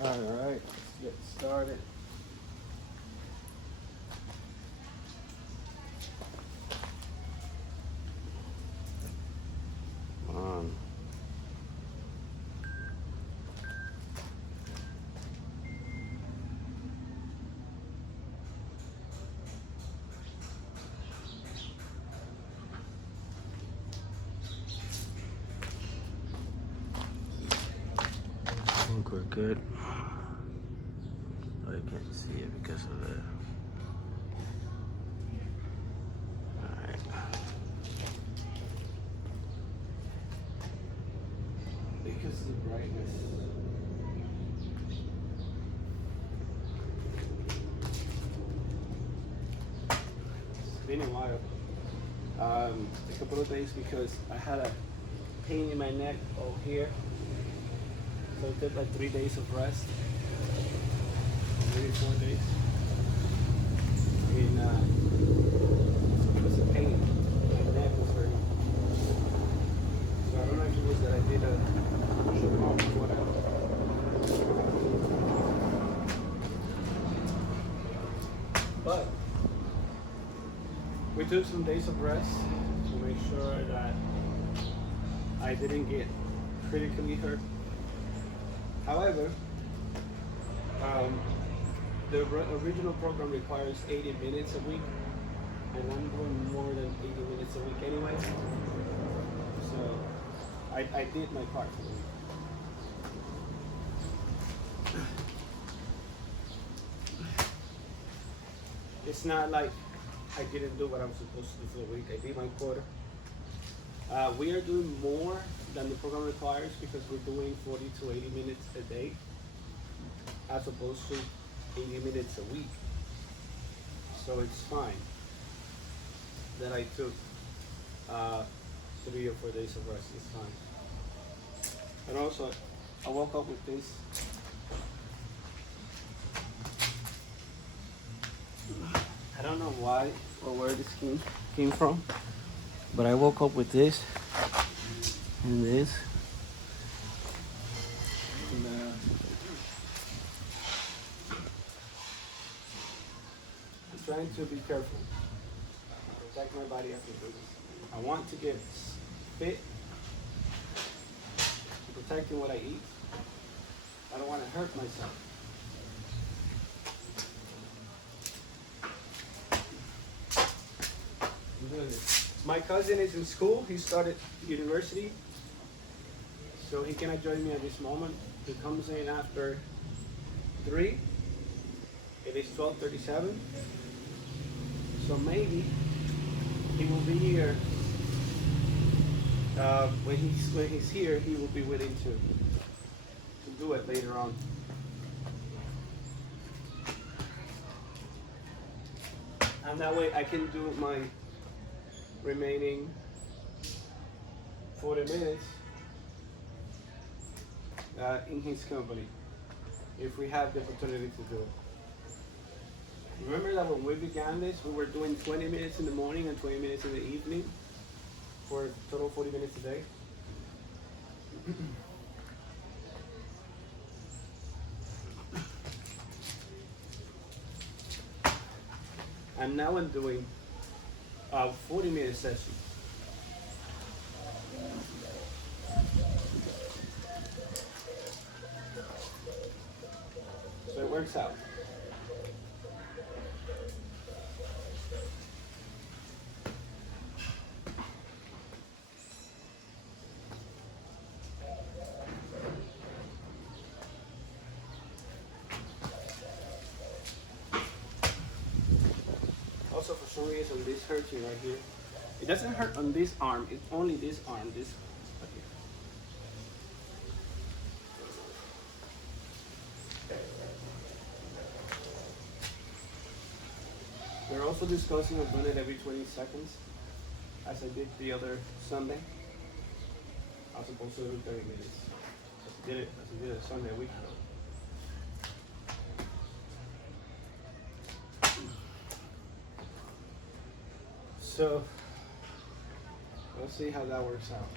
All right, let's get started. Um, I think we're good. Oh, you can't see it because of the. All right. Because of the brightness. It's been a while. A couple of days because I had a pain in my neck over here. So I took like 3 days of rest. Maybe 4 days. And it was a pain. My neck was hurting. So I don't know if it was that I did a short off or whatever. But we took some days of rest to make sure that I didn't get critically hurt. However, the original program requires 80 minutes a week, and I'm doing more than 80 minutes a week anyway. So I did my part for the week. It's not like I didn't do what I'm supposed to do for the week. I did my quota. We are doing more than the program requires because we're doing 40 to 80 minutes a day as opposed to 80 minutes a week. So it's fine that I took 3 or 4 days of rest. It's fine. And also, I woke up with this. I don't know why or where this came from, but I woke up with this and this. And, I'm trying to be careful, protect my body after this. I want to get fit, protecting what I eat. I don't want to hurt myself. I'm doing this. My cousin is in school. He started university, so he cannot join me at this moment. He comes in after 3. It is 12:37. So maybe he will be here. When he's here, he will be willing to do it later on. And that way I can do my remaining 40 minutes in his company, if we have the opportunity to do it. Remember that when we began this, we were doing 20 minutes in the morning and 20 minutes in the evening for a total 40 minutes a day. And now I'm doing a 40-minute session. So it works out. Also, for some reason, this hurts me right here. It doesn't hurt on this arm. It's only this arm. This right here. We're also discussing of doing it every 20 seconds, as I did the other Sunday. I was supposed to do 30 minutes. As I did it Sunday a week ago. So let's see how that works out.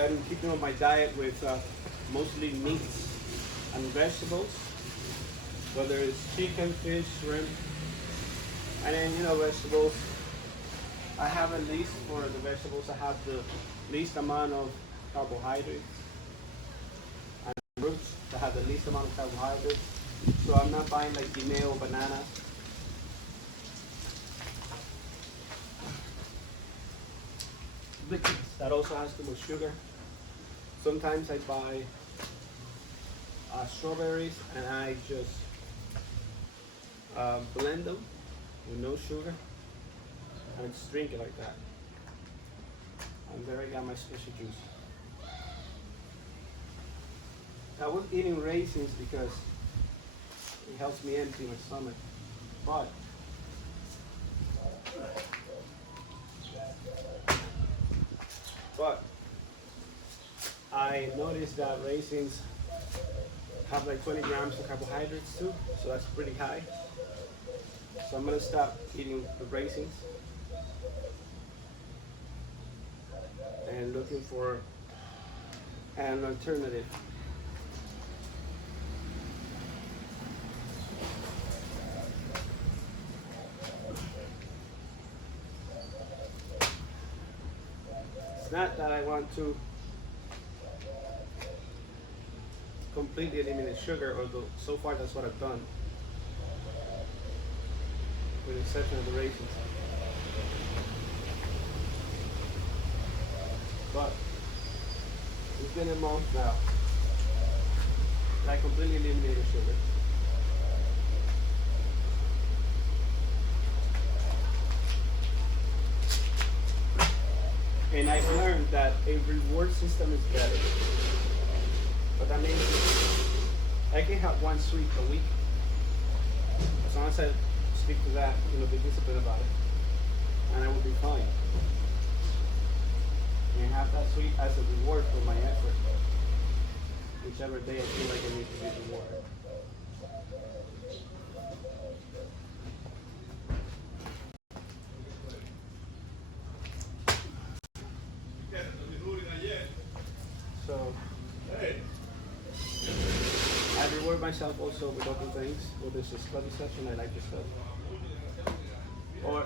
I'm keeping on my diet with mostly meats and vegetables, whether it's chicken, fish, shrimp, and then vegetables. I have a list for the vegetables. I have the least amount of carbohydrates, and fruits that have the least amount of carbohydrates. So I'm not buying like guineo bananas. Because that also has too much sugar. Sometimes I buy strawberries and I just blend them with no sugar and just drink it like that. And there I got my special juice. I was eating raisins because it helps me empty my stomach, but I noticed that raisins have like 20 grams of carbohydrates too, so that's pretty high. So I'm gonna stop eating the raisins and looking for an alternative. It's not that I want to completely eliminate sugar, although so far that's what I've done, with the exception of the raisins. But it's been a month now that I completely eliminated sugar. And I've learned that a reward system is better. But that means I can have one sweet a week. As long as I stick to that, be disciplined about it. And I will be fine. And have that sweet as a reward for my effort. Whichever day I feel like I need to be rewarded. So I reward myself also with other things. Whether it's a study session, I like to study. Or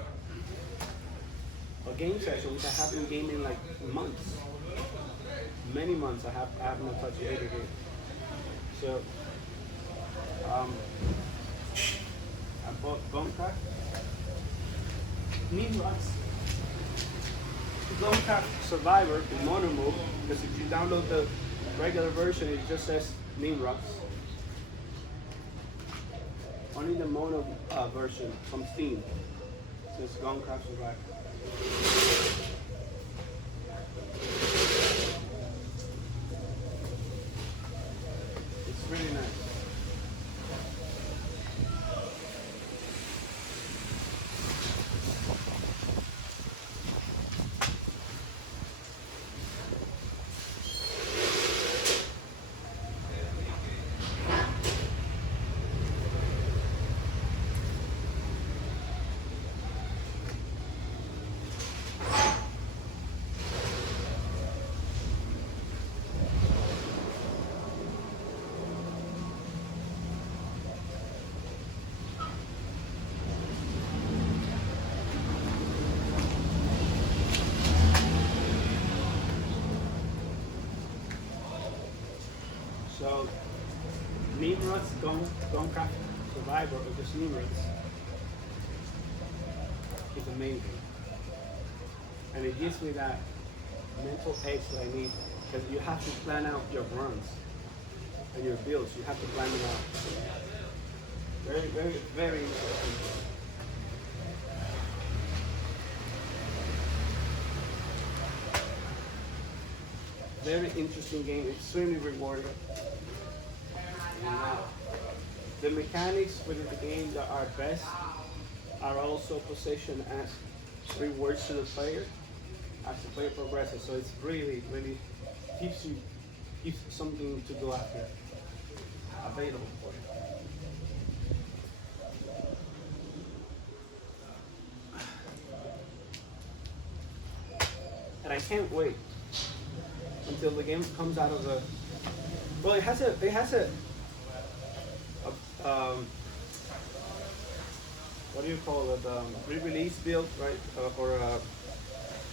a game session, which I have been gaming like months. Many months I have not touched a video game. So I bought Gumcraft. Neat Rocks. Gumcraft Survivor in Mon Aug, because if you download the regular version, it just says Neat Rocks. Only the Mon Aug version from Steam says Gumcraft Survivor. It's really nice. So, Nimrod's Gumcraft Survivor, or just Nimrod's, is amazing. And it gives me that mental edge that I need, because you have to plan out your runs and your builds. You have to plan them out. Very, very, very interesting. Very interesting game, extremely rewarding. The mechanics within the game that are best are also positioned as rewards to the player as the player progresses. So it's really, really keeps something to go after available for you. And I can't wait until the game comes out of the. Well, it has a what do you call it? Re-release build, right? Or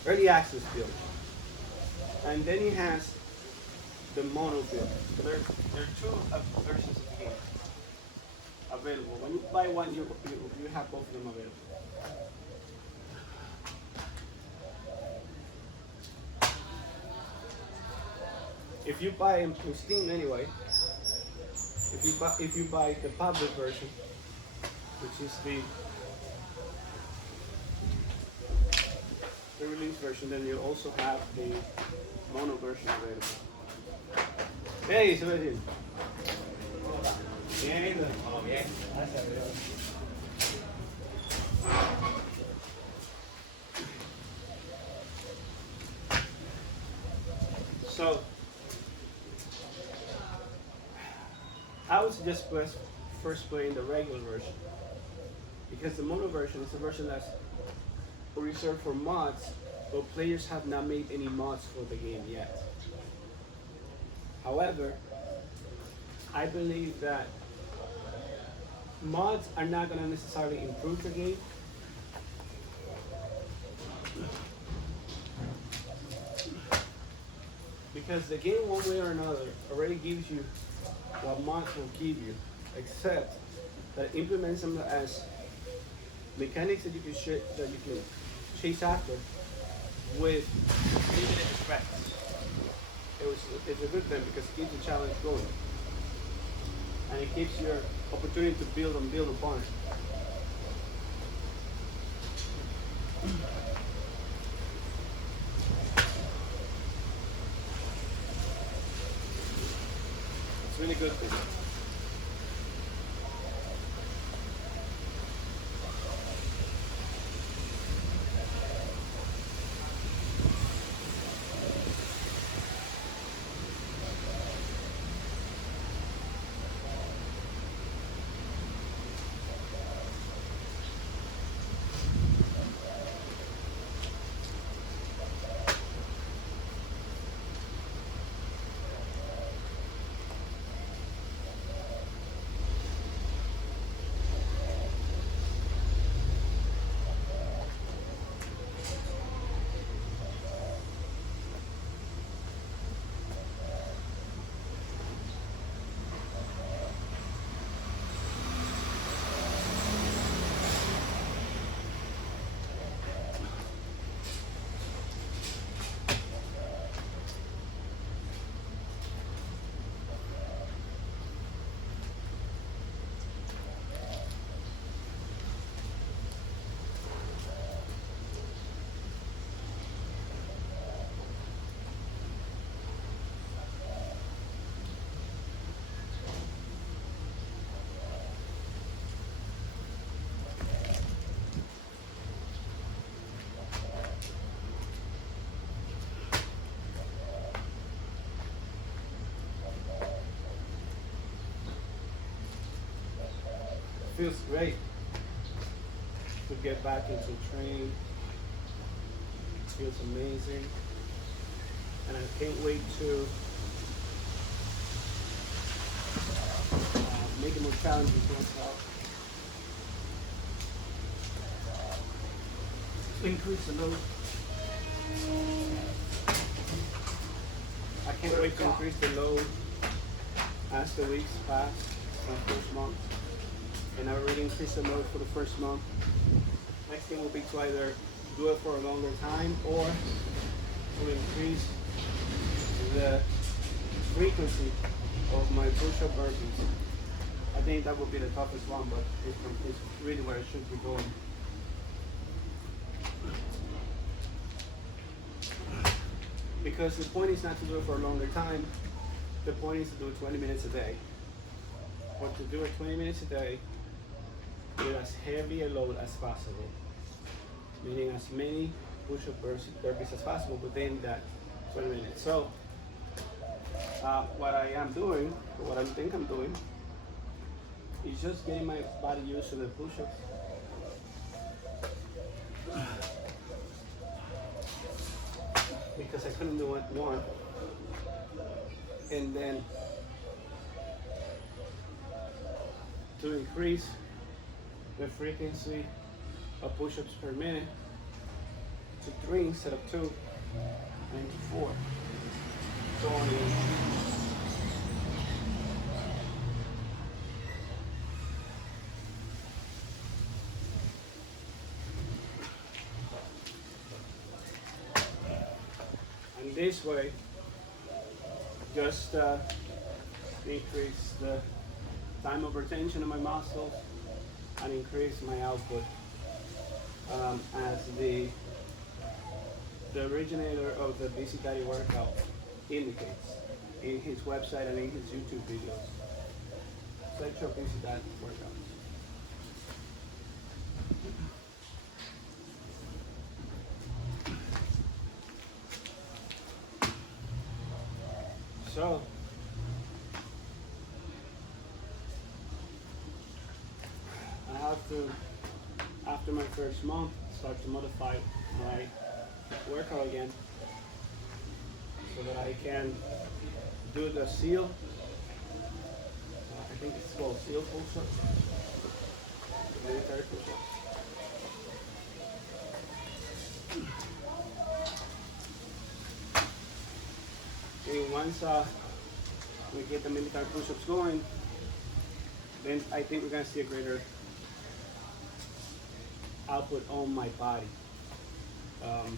early access build, and then it has the mono build. So there are two versions of the game available. When you buy one, you have both of them available. If you buy them in Steam anyway, if you buy the public version, which is the release version, then you also have the mono version available. Hey, Sebastián. Bien. Oh, bien. Gracias, Dios. So, I would suggest first playing the regular version, because the mono version is a version that's reserved for mods, but players have not made any mods for the game yet. However, I believe that mods are not going to necessarily improve the game. Because the game, one way or another, already gives you what mods will give you, except that it implements them as mechanics that you can chase after with limited effects. It's a good thing because it keeps the challenge going, and it keeps your opportunity to build and build upon it. It's really good thing. Feels great to get back into training. It feels amazing, and I can't wait to make it more challenging for myself. Increase the load. I can't wait to increase the load as the weeks pass from first month. And I already increased the load for the first month. Next thing will be to either do it for a longer time or to increase the frequency of my push-up burpees. I think that would be the toughest one, but it's really where I should be going. Because the point is not to do it for a longer time, the point is to do it 20 minutes a day. Or to do it 20 minutes a day with as heavy a load as possible, meaning as many push-up burpees as possible within that 20 minutes. So what I am doing, or what I think I'm doing, is just getting my body used to the push-ups. Because I couldn't do one And then to increase the frequency of push-ups per minute to 3 instead of 2, and to 4. So only and this way, just increase the time of retention of my muscles and increase my output, as the originator of the Busy Daddy workout indicates in his website and in his YouTube videos. Search your Busy Daddy workout. So, I have to, after my first month, start to modify my workout again so that I can do the seal. I think it's called seal push-up, the military push-up. And once we get the military push-ups going, then I think we're gonna see a greater output on my body, a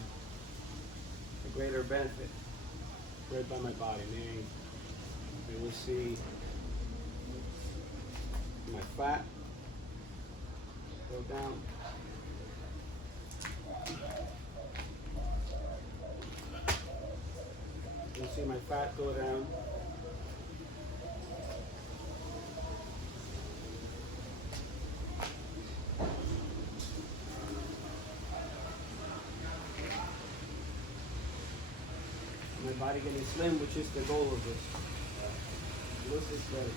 greater benefit created by my body. Meaning, we will see my fat go down. You'll see my fat go down. My body getting slim, which is the goal of this. Lose this belly.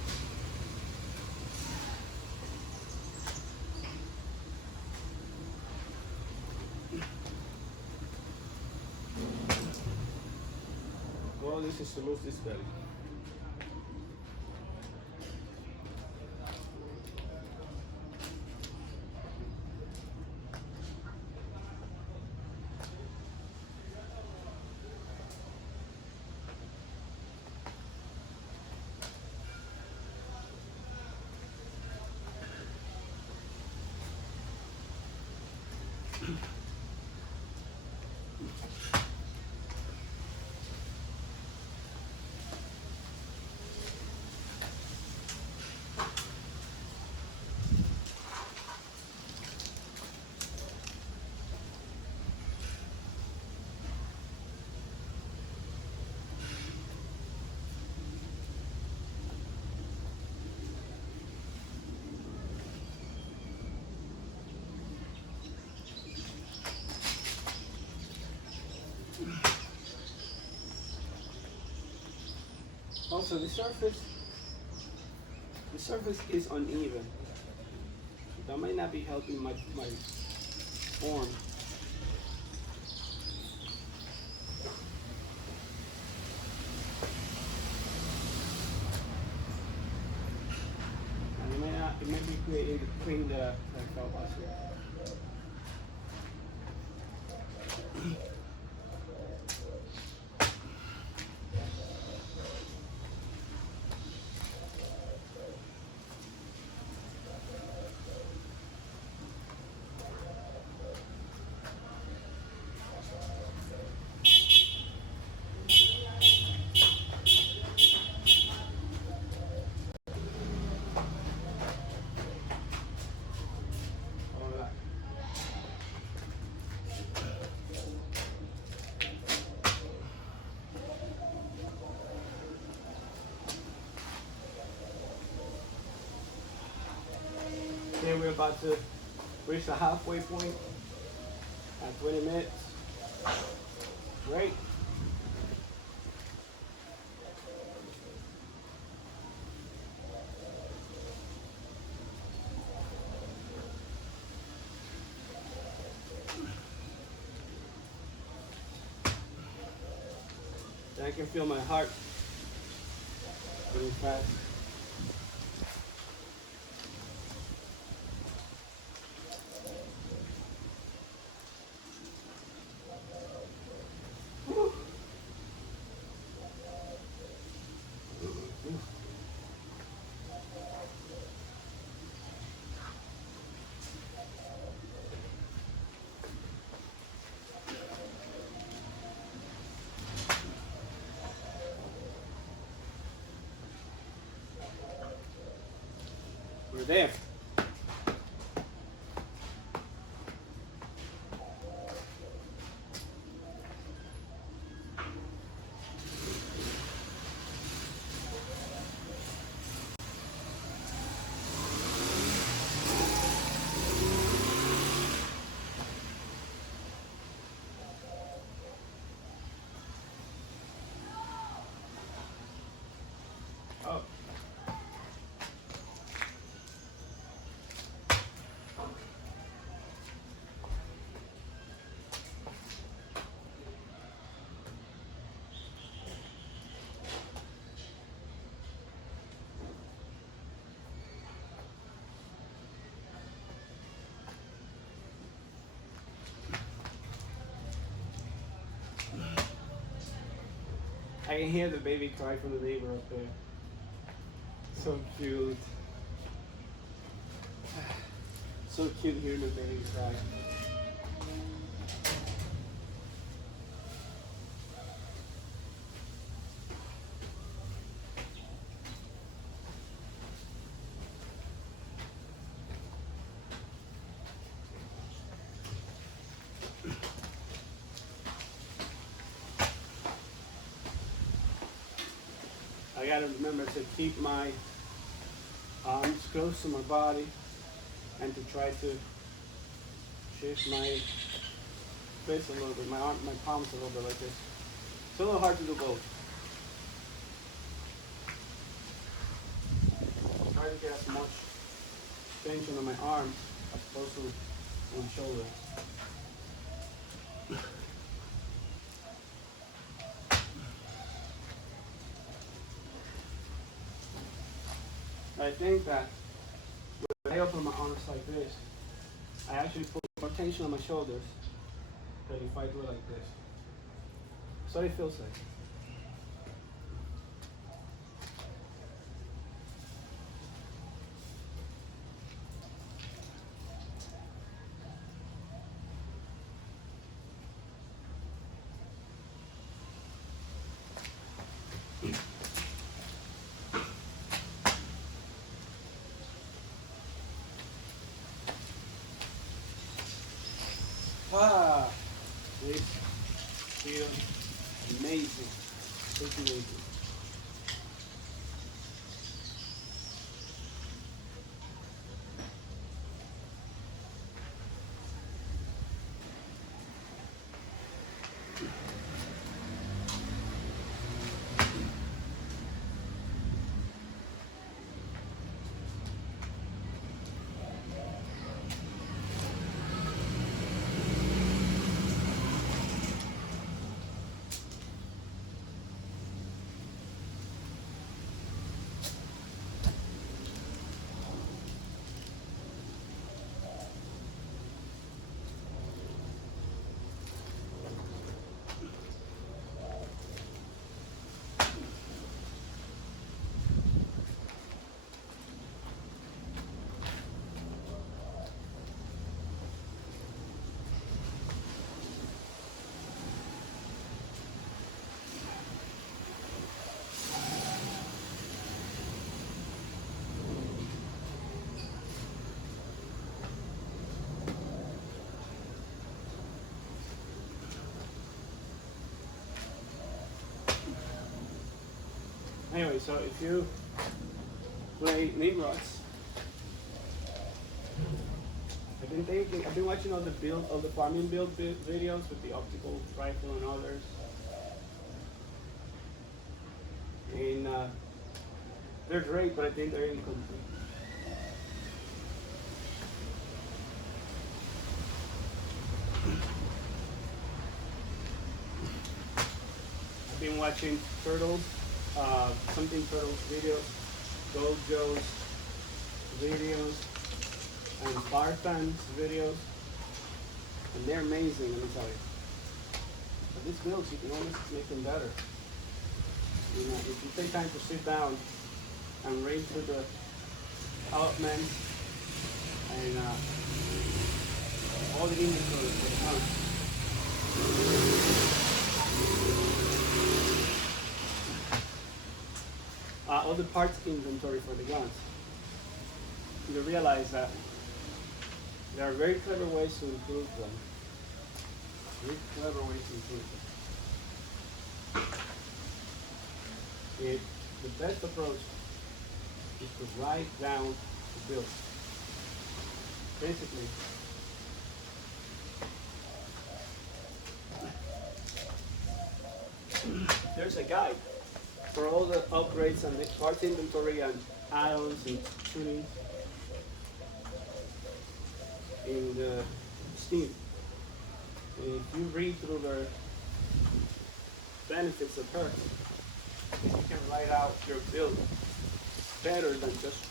Goal of this is to lose this belly. Also, the surface is uneven. That might not be helping my form. And it might be creating the felt muscle. Okay, we're about to reach the halfway point at 20 minutes. Great. I can feel my heart happening fast. Whew. We're there. Oh. I can hear the baby cry from the neighbor up there. So cute. So cute hearing the baby cry. I gotta remember to keep my arms close to my body and to try to shift my fist a little bit, my palms a little bit like this. It's a little hard to do both. Try to get as much tension on my arms as opposed to my shoulder. I think that when I open my arms like this, I actually put more tension on my shoulders than if I do it like this. So it feels like. Ah, this feels amazing. It's amazing. Anyway, so if you play Nimrods, I've been watching all the farming build videos with the optical rifle and others, and they're great, but I think they're incomplete. I've been watching Turtle something turtles videos, Gojo's videos, and Spartan's videos, and they're amazing, let me tell you. But these builds, you can always make them better. You know, if you take time to sit down and read through the elements and all the inventory for the house. All the parts inventory for the guns. You realize that there are very clever ways to improve them. Very clever ways to improve them. The best approach is to write down the build. Basically, there's a guide for all the upgrades and the parts inventory and add-ons and tuning in the Steam. And if you read through the benefits of her, you can write out your build better than just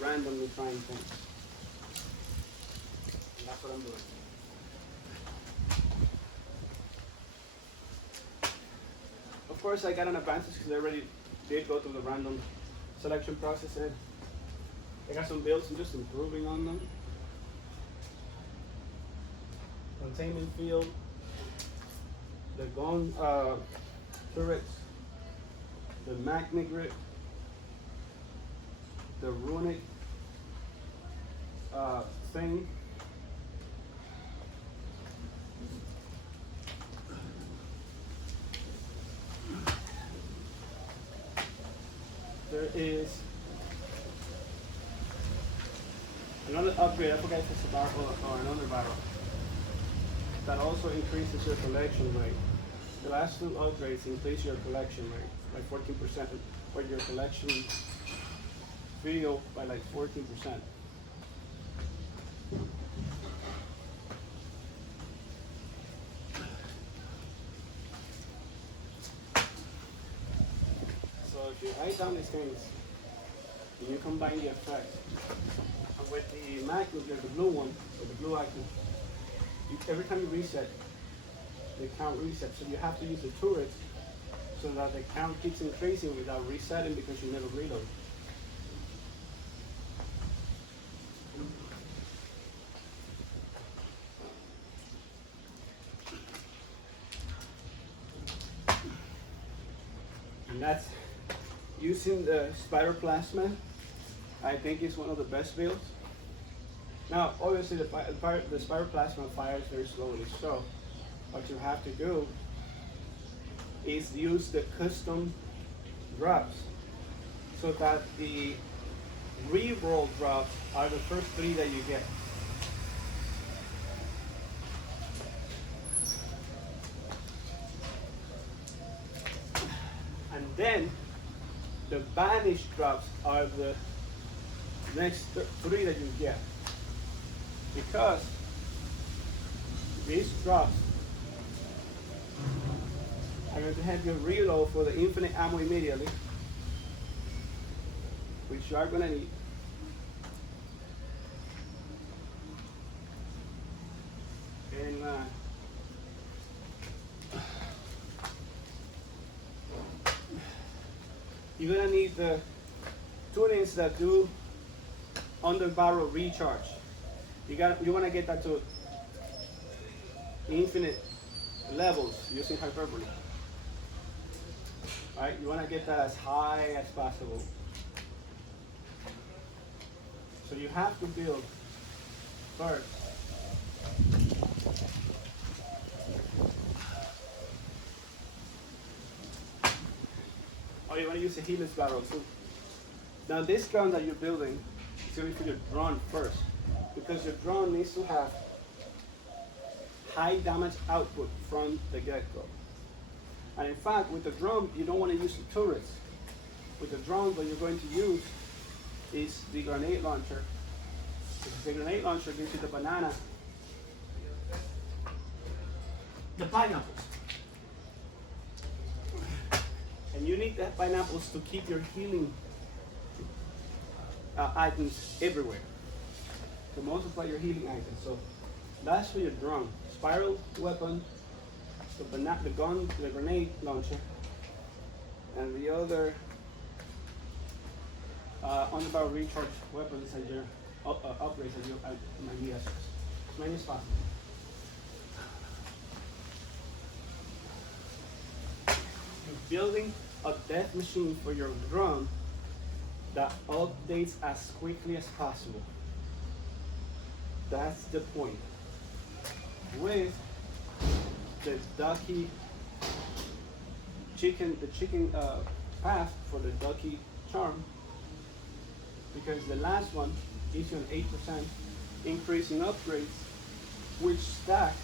randomly trying things. And that's what I'm doing. Of course, I got an advantage because I already did go through the random selection process, and I got some builds and just improving on them. Containment field, the gun turrets, the magnet grip, the runic thing. There is another upgrade, I forgot if it's a barrel or another barrel, that also increases your collection rate. The last two upgrades increase your collection rate by 14%, or your collection video by like 14%. So if you write down these things, and you combine the effects, and with the magnet, the blue one, or the blue icon, every time you reset, the count resets. So you have to use the turrets so that the count keeps increasing without resetting because you never reload. And that's using the spiroplasma. I think it's one of the best builds. Now, obviously, the spiroplasma fires very slowly, so what you have to do is use the custom drops so that the re-roll drops are the first 3 that you get. And then the banish drops are the next 3 that you get. Because these drops are going to have you reload for the infinite ammo immediately, which you are going to need. And you're going to need the tunings that do under barrel recharge. You want to get that to infinite levels using hyperbole. Right? You want to get that as high as possible. So you have to build first. Oh, you want to use a helix barrel too. Now this gun that you're building is going to be for your drone first, because your drone needs to have high damage output from the get-go. And in fact, with the drone, you don't want to use the turrets. With the drone, what you're going to use is the grenade launcher. Because the grenade launcher gives you the banana, the pineapples. And you need the pineapples to keep your healing items everywhere. To multiply your healing items. So that's for your drum. Spiral weapon, the gun, the grenade launcher, and the other on-the-barrel recharge weapons and your upgrades that you might need as many as possible. You're building a death machine for your drum that updates as quickly as possible. That's the point. With the ducky chicken, path for the ducky charm, because the last one gives you an 8% increase in upgrades, which stack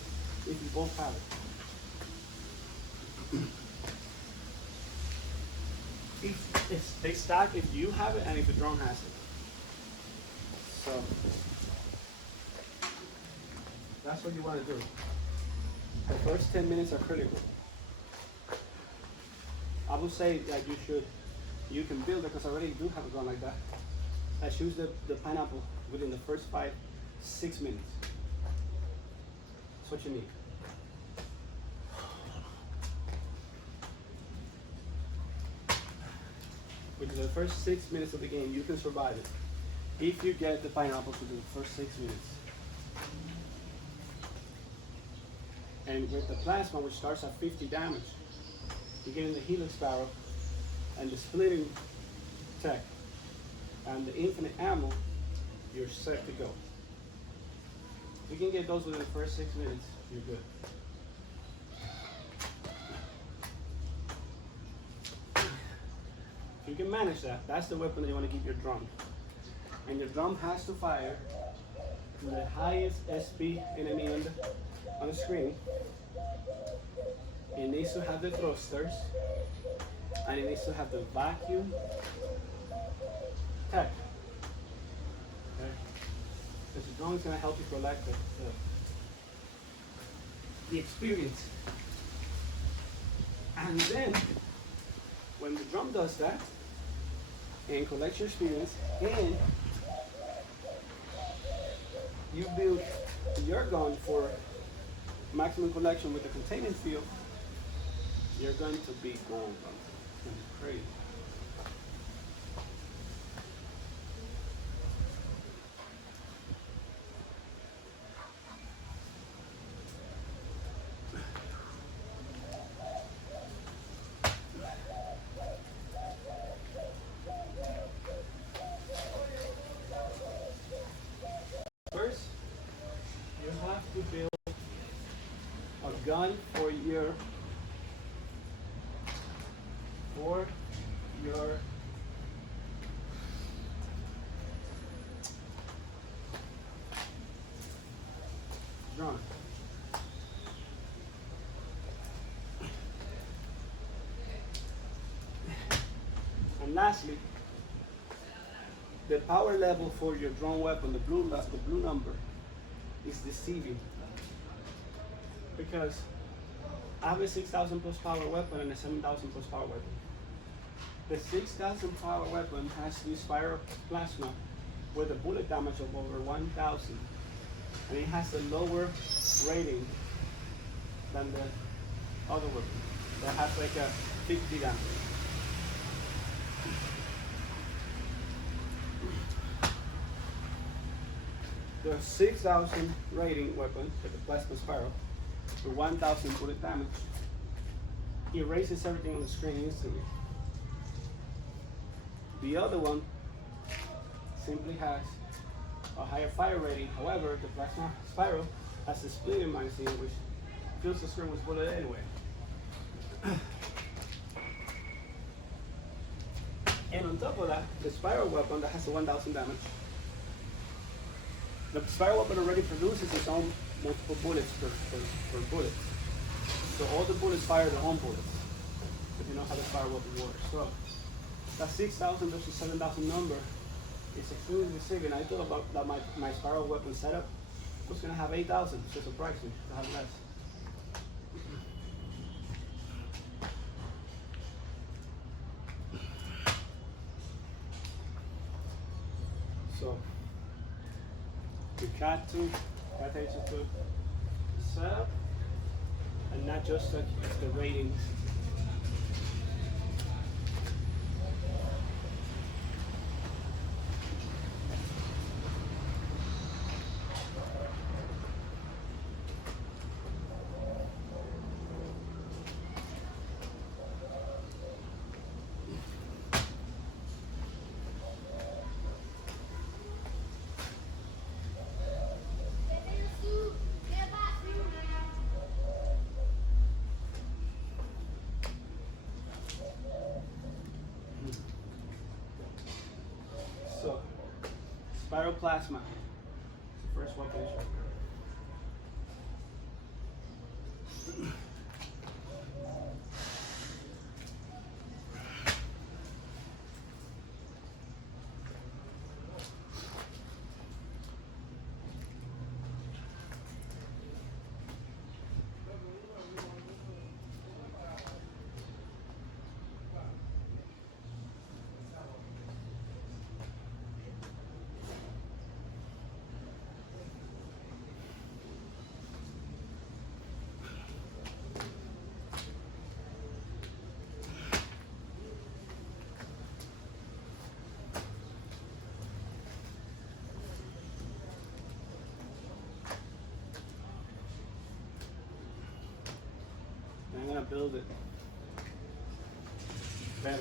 if you both have it. They stack if you have it and if the drone has it. So that's what you want to do. The first 10 minutes are critical. I would say that you can build it, because I already do have a gun like that. I choose the pineapple within the first 5-6 minutes. That's what you need. Because the first 6 minutes of the game, you can survive it if you get the pineapple within the first 6 minutes. And with the plasma, which starts at 50 damage, you're getting the helix barrel and the splitting tech and the infinite ammo, you're set to go. If you can get those within the first 6 minutes, you're good. If you can manage that, that's the weapon that you want to give your drum. And your drum has to fire to the highest SP enemy on the screen. It needs to have the thrusters, and it needs to have the vacuum tech. Okay? Because the drum is going to help you collect the experience. And then, when the drum does that, and collects your experience, and you build your gun for maximum collection with the containment field, you're going to be gold. It's going to be crazy. First, you have to build a gun for your drone. And lastly, the power level for your drone weapon, the blue number, is deceiving, because I have a 6,000 plus power weapon and a 7,000 plus power weapon. The 6,000 power weapon has this spiral plasma with a bullet damage of over 1,000, and it has a lower rating than the other weapon that has like a 50 damage. The 6,000 rating weapon with the plasma spiral, the 1,000 bullet damage, erases everything on the screen instantly. The other one simply has a higher fire rating. However, the plasma spiral has a splitting magazine which fills the screen with bullet anyway. And on top of that, the spiral weapon that has a 1,000 damage. The spiral weapon already produces its own multiple bullets per bullet. So all the bullets fire their own bullets, if you know how the spiral weapon works. So that 6,000 versus 7,000 number is extremely deceiving. I thought about that my spiral weapon setup was going to have 8,000, so it surprised me to have less. got to pay attention to the setup and not just the ratings. So, spiroplasma. It's the first one picture. I'm gonna build it better.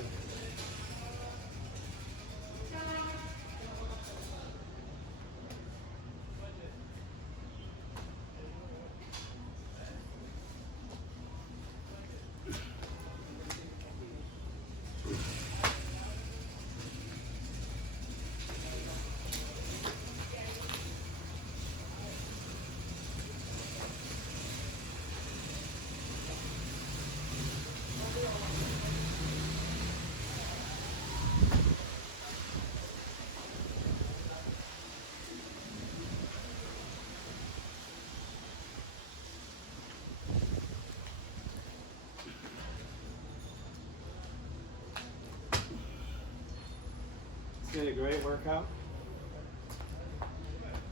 It's been a great workout.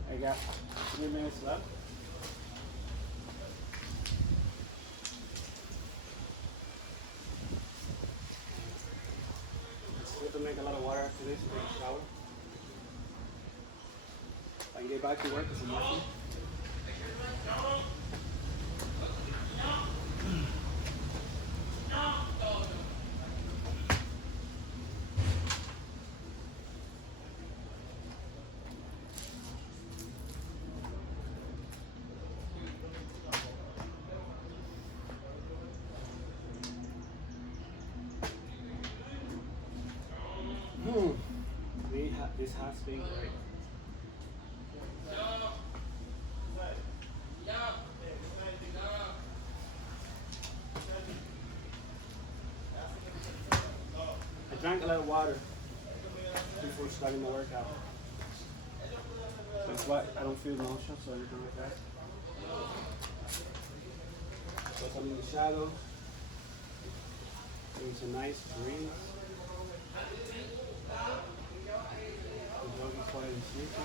I got 3 minutes left. We have to make a lot of water after this and take a shower. If I can get back to work, it's a muffin. This has been great. I drank a lot of water before starting the workout. That's why I don't feel nauseous or anything like that. So I'm in the shadow, doing some nice greens. The dog is quiet and sleepy.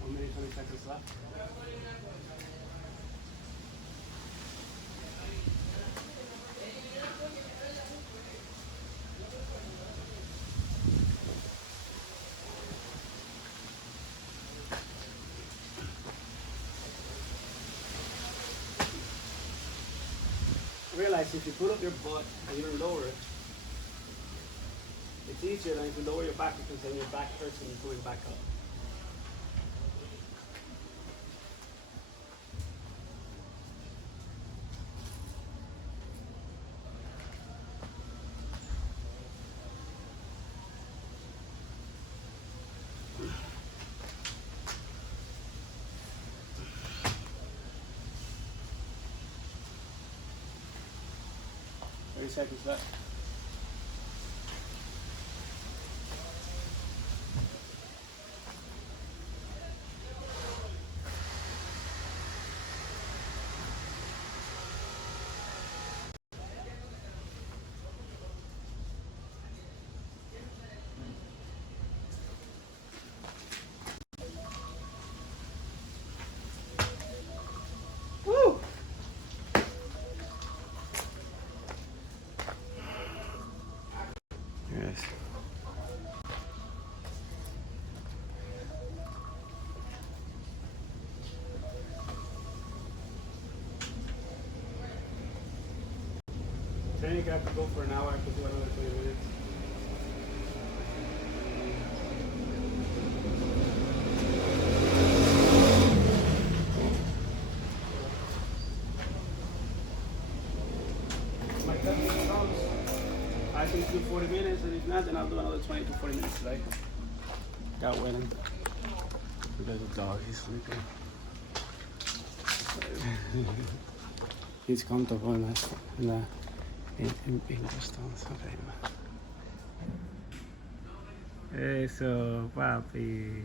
One minute, 20 seconds left. Realize if you put up your butt and you're lower, it's easier than if you lower your back because then your back hurts when you're going back up. Seconds left. Training got to go for an hour. I could do another 20 minutes. My cousin comes. I can do 40 minutes, and if not, then I'll do another 20 to 40 minutes today. Got winning. Because the dog is sleeping. He's comfortable in the stones. Okay. Eso, papi.